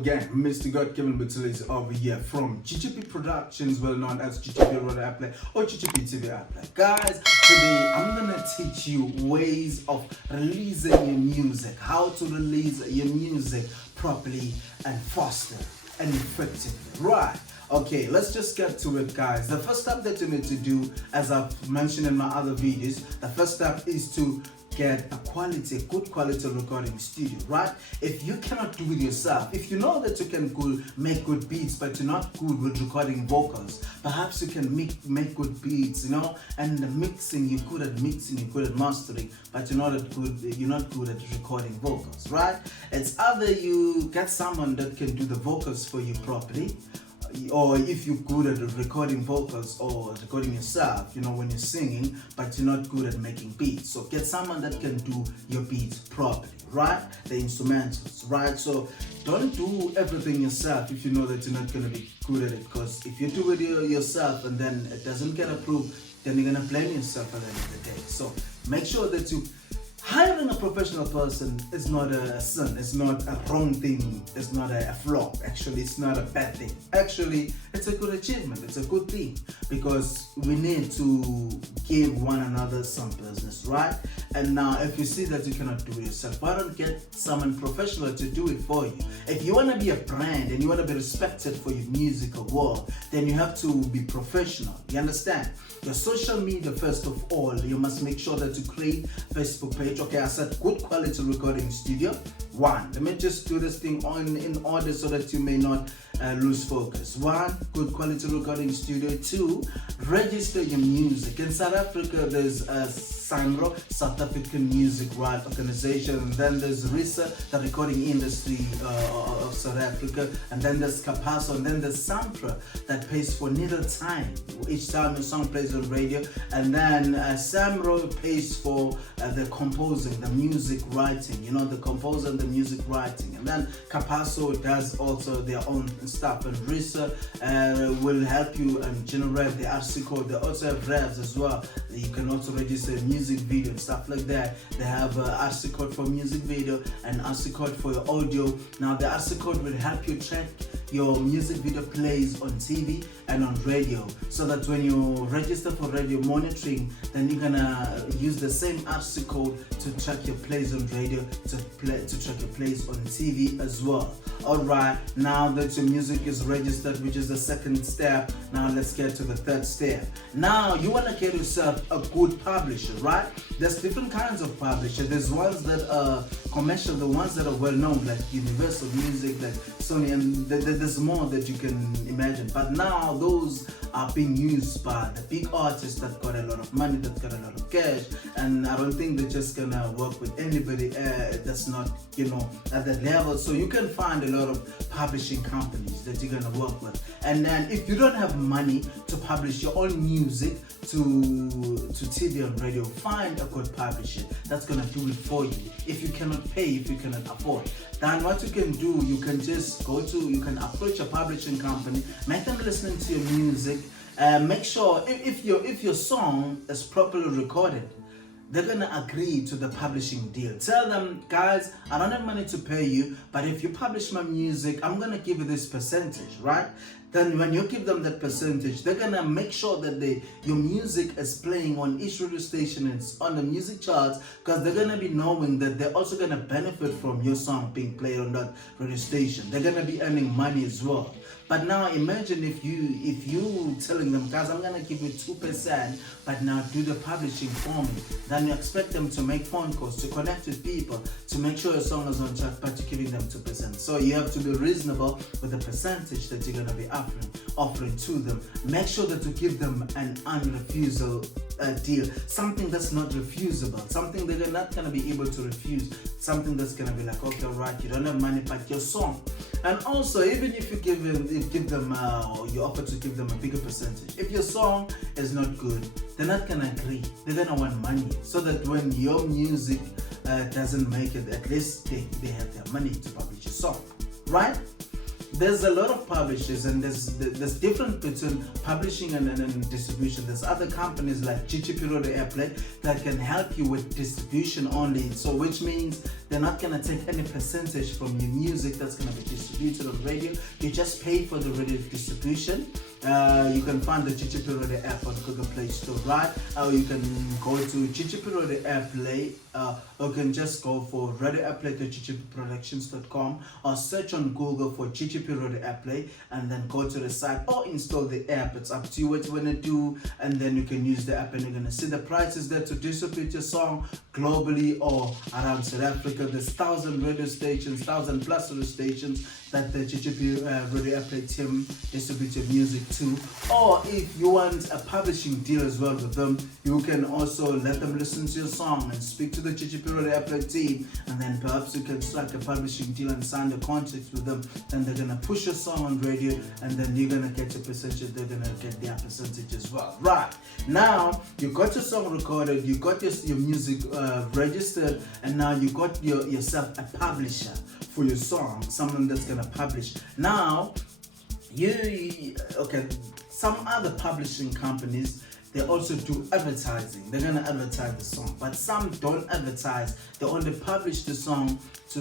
again, Mr. God Kevin Butler over here from GGP Productions, well known as GGP Radio Airplay or GGP TV Airplay. Guys, today I'm gonna teach you ways of releasing your music, how to release your music properly and faster and effectively. Right. Okay, let's just get to it, guys. The first step that you need to do, as I've mentioned in my other videos, the first step is to get a good quality recording studio, right? If you cannot do it yourself, if you know that you can make good beats, but you're not good with recording vocals, perhaps you can make good beats, you know, and the mixing, you're good at mixing, you're good at mastering, but you're not good at recording vocals, right? It's either you get someone that can do the vocals for you properly, or if you're good at recording vocals or recording yourself, you know, when you're singing, but you're not good at making beats. So get someone that can do your beats properly, right? The instrumentals, right? So don't do everything yourself if you know that you're not going to be good at it, because if you do it yourself and then it doesn't get approved, then you're going to blame yourself at the end of the day. So make sure that hiring a professional person is not a sin, it's not a wrong thing, it's not a flaw. Actually, it's not a bad thing. Actually, it's a good achievement, it's a good thing, because we need to give one another some business, right? And now, if you see that you cannot do it yourself, why don't get someone professional to do it for you? If you want to be a brand and you want to be respected for your musical work, then you have to be professional. You understand? Your social media, first of all, you must make sure that you create Facebook page. Okay, I said good quality recording studio. One, let me just do this thing in order so that you may not lose focus. One, good quality recording studio. Two, register your music. In South Africa, there's Samro, South African Music Right Organization, and then there's Risa, the recording industry of South Africa, and then there's Cappasso, and then there's SAmpra that pays for needle time each time a song plays on radio, and then Samro pays for the composing, the music writing, you know, the composer and the music writing, and then Cappasso does also their own stuff, and Risa will help you and generate the RC code. They also have revs as well. You can also register music video and stuff like that. They have RC code for music video and RC code for your audio. Now the RC code will help you track your music video plays on TV and on radio, so that when you register for radio monitoring, then you're gonna use the same RC code to track your plays on radio, to track your plays on TV as well. Alright, now that your music is registered, which is the second step, now let's get to the third step. Now you want to get yourself a good publisher, right? There's different kinds of publishers. There's ones that are commercial, the ones that are well known, like Universal Music, like Sony, and there's more that you can imagine. But now those are being used by the big artists that got a lot of money, that got a lot of cash, and I don't think they're just gonna work with anybody that's not, you know, at that level. So you can find a lot of publishing companies that you're gonna work with. And then if you don't have money to publish your own music to TV and radio, find a good publisher that's gonna do it for you. If you cannot pay, if you cannot afford, then what you can do, you can just you can approach a publishing company, make them listen to your music, make sure if your song is properly recorded, they're gonna agree to the publishing deal. Tell them, guys, I don't have money to pay you, but if you publish my music, I'm gonna give you this percentage, right? Then when you give them that percentage, they're gonna make sure that your music is playing on each radio station and it's on the music charts, because they're gonna be knowing that they're also gonna benefit from your song being played on that radio station. They're gonna be earning money as well. But now imagine if you telling them, guys, I'm gonna give you 2%, but now do the publishing for me. Then you expect them to make phone calls, to connect with people, to make sure your song is on track, but you're giving them 2%. So you have to be reasonable with the percentage that you're gonna be offering to them. Make sure that you give them an unrefusable deal, something that's not refusable, something that they're not gonna be able to refuse, something that's gonna be like, okay, right, you don't have money, but your song. And also, even if you give them or you offer to give them a bigger percentage, if your song is not good, they're not gonna agree. They're gonna want money, so that when your music doesn't make it, at least they have their money to publish a song, right? There's a lot of publishers, and there's difference between publishing and distribution. There's other companies like GGP Radio Airplay that can help you with distribution only. So which means They're not gonna take any percentage from your music that's gonna be distributed on radio. You just pay for the radio distribution. You can find the GGP Radio app on Google Play Store, right? Or you can go to GGP Radio Airplay, or you can just go for radioairplay.ggpproductions.com, or search on Google for GGP Radio Airplay and then go to the site or install the app. It's up to you what you want to do, and then you can use the app and you're going to see the prices there to distribute your song globally or around South Africa. There's 1,000 radio stations, 1,000 plus radio stations that the GGP Radio Airplay team distributes your music to. Or if you want a publishing deal as well with them, you can also let them listen to your song and speak to the GGP Radio Airplay team, and then perhaps you can strike a publishing deal and sign the contract with them. Then they're gonna push your song on radio, and then you're gonna get your percentage. They're gonna get their percentage as well. Right now, you got your song recorded, you got your music registered, and now you got yourself a publisher for your song, someone that's gonna publish. Now, some other publishing companies, they also do advertising. They're gonna advertise the song, but some don't advertise. They only publish the song to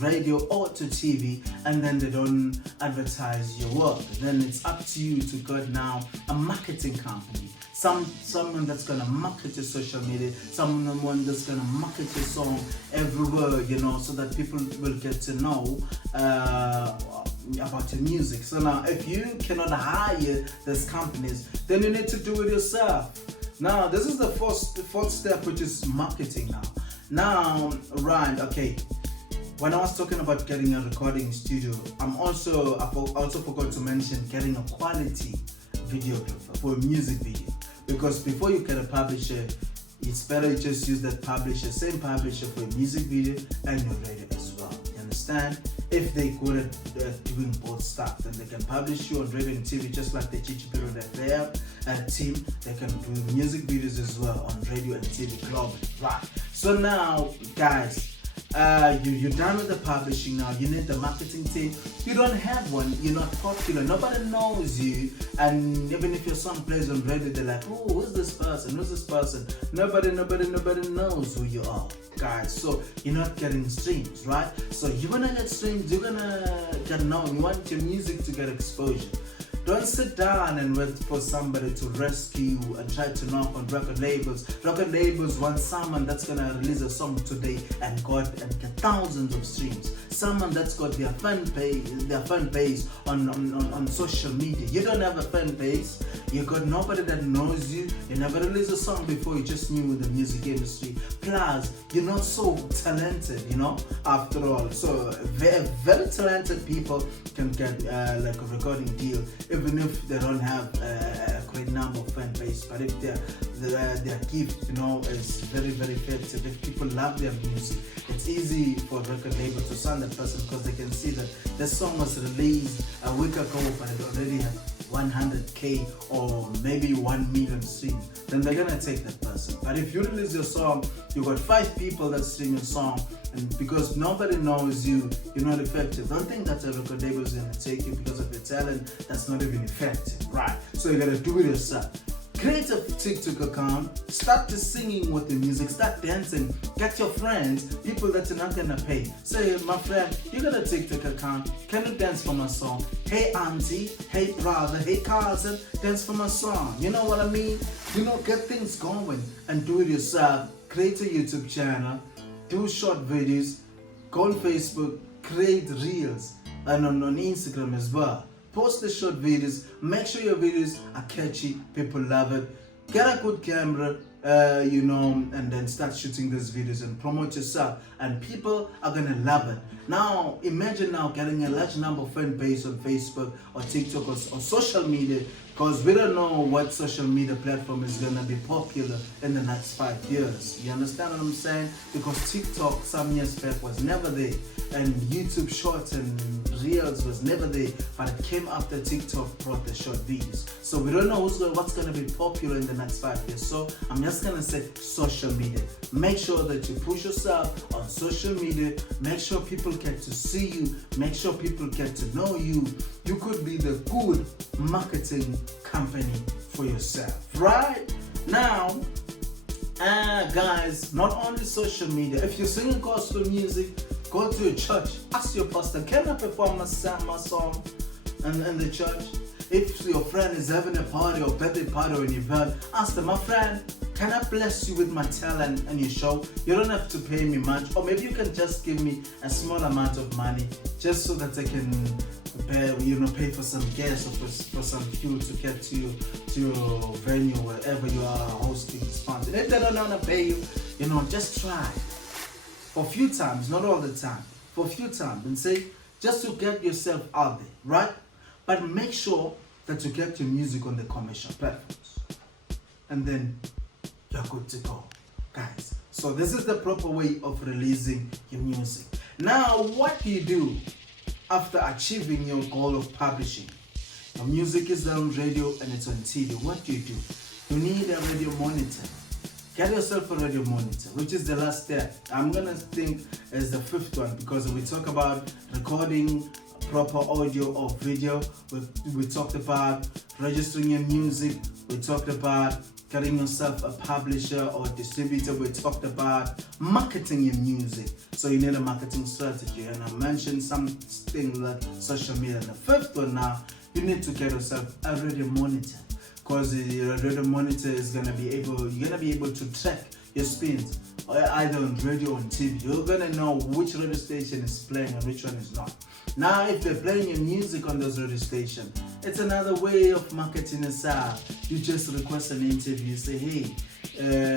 radio or to TV, and then they don't advertise your work. Then it's up to you to get now a marketing company. Someone that's gonna market your social media, someone that's gonna market your song everywhere, so that people will get to know about your music. So now, if you cannot hire these companies, then you need to do it yourself. Now, this is the fourth step, which is marketing. Now, right? Okay. When I was talking about getting a recording studio, I also forgot to mention getting a quality videographer for a music video. Because before you get a publisher, it's better you just use that publisher, same publisher for your music video and your radio as well. You understand? If they're good at doing both stuff, then they can publish you on radio and TV, just like the GGP Radio team. They can do music videos as well on radio and TV globally. Right. So now, guys, you're done with the publishing. Now you need the marketing team. You don't have one, you're not popular, nobody knows you, and even if your song plays on radio, they're like, oh, who's this person, nobody knows who you are, guys. So you're not getting streams, right? So you're gonna get streams, you're gonna get known, you want your music to get exposure. Don't sit down and wait for somebody to rescue you and try to knock on record labels. Record labels want someone that's gonna release a song today and get thousands of streams. Someone that's got their fan base on social media. You don't have a fan base. You got nobody that knows you. You never released a song before. You just new with the music industry. Plus, you're not so talented, after all. So very, very talented people can get like a recording deal, even if they don't have a great number of fan base. But if their gift, is very, very effective, if people love their music, it's easy for a record label to sign that person, because they can see that the song was released a week ago, but it already had 100K or maybe 1 million streams. Then they're gonna take that person. But if you release your song, you got 5 people that stream your song, and because nobody knows you, you're not effective. Don't think that a record label is gonna take you because of your talent. That's not even effective, right? So you gotta do it yourself. Create a TikTok account, start to singing with the music, start dancing, get your friends, people that you're not gonna pay. Say, my friend, you got a TikTok account, can you dance for my song? Hey auntie, hey brother, hey cousin, dance for my song. You know what I mean? Get things going and do it yourself. Create a YouTube channel, do short videos, go on Facebook, create reels, and on Instagram as well. Post the short videos, make sure your videos are catchy, people love it. Get a good camera, and then start shooting these videos and promote yourself, and people are gonna love it. Now, imagine now getting a large number of fan base on Facebook or TikTok or social media, because we don't know what social media platform is gonna be popular in the next 5 years. You understand what I'm saying? Because TikTok some years back was never there, and YouTube Shorts and Reels was never there, but it came after TikTok brought the short videos. So we don't know what's gonna be popular in the next 5 years. So I'm just gonna say social media. Make sure that you push yourself on social media. Make sure people get to see you. Make sure people get to know you. You could be the good marketing company for yourself. Right now, Guys, not only social media. If you're singing gospel music, go to a church. Ask your pastor, can I perform a song in the church? If your friend is having a party or birthday party or an event, ask them, my friend, can I bless you with my talent and your show? You don't have to pay me much, or maybe you can just give me a small amount of money just so that I can pay for some gas or for some fuel to get to your venue, wherever you are hosting this function. If they don't want to pay you, just try for a few times, not all the time, for a few times, and say just to get yourself out there, right? But make sure that you get your music on the commercial platforms, and then you're good to go, guys. So this is the proper way of releasing your music. Now, what do you do after achieving your goal of publishing? Your music is on radio and it's on TV. What do? You need a radio monitor. Get yourself a radio monitor, which is the last step. I'm gonna think as the fifth one, because we talk about recording proper audio or video. We talked about registering your music. We talked about getting yourself a publisher or distributor. We talked about marketing your music. So you need a marketing strategy. And I mentioned something like social media. And the fifth one now, you need to get yourself a radio monitor, because the radio monitor is you're gonna be able to track your spins either on radio or on TV. You're gonna know which radio station is playing and which one is not. Now, if they're playing your music on those radio stations, it's another way of marketing yourself. You just request an interview, say, hey,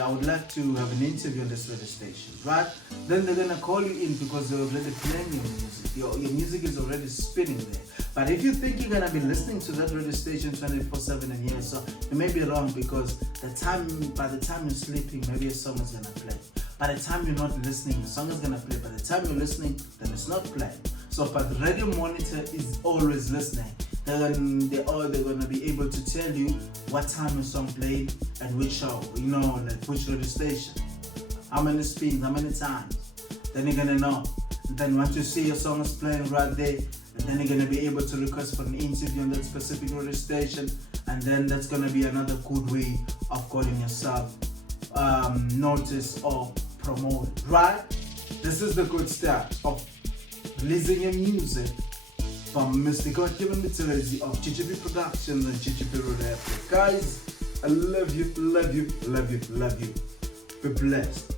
I would like to have an interview on this radio station, right? Then they're gonna call you in because they're already playing your music. Your music is already spinning there. But if you think you're gonna be listening to that radio station 24/7 and years, so you may be wrong, because by the time you're sleeping, maybe a song is gonna play. By the time you're not listening, the song is gonna play. By the time you're listening, then it's not playing. So, but the radio monitor is always listening. They're gonna be able to tell you what time your song played and which show, like which radio station, how many spins, how many times. Then you're gonna know. And then once you see your song is playing right there, and then you're gonna be able to request for an interview on that specific radio station, and then that's gonna be another good way of getting yourself notice or promote, right? This is the good step of releasing your music from Mr. God-given materiality of GGP Productions and GGP Radio Airplay. Guys, I love you, love you, love you, love you. Be blessed.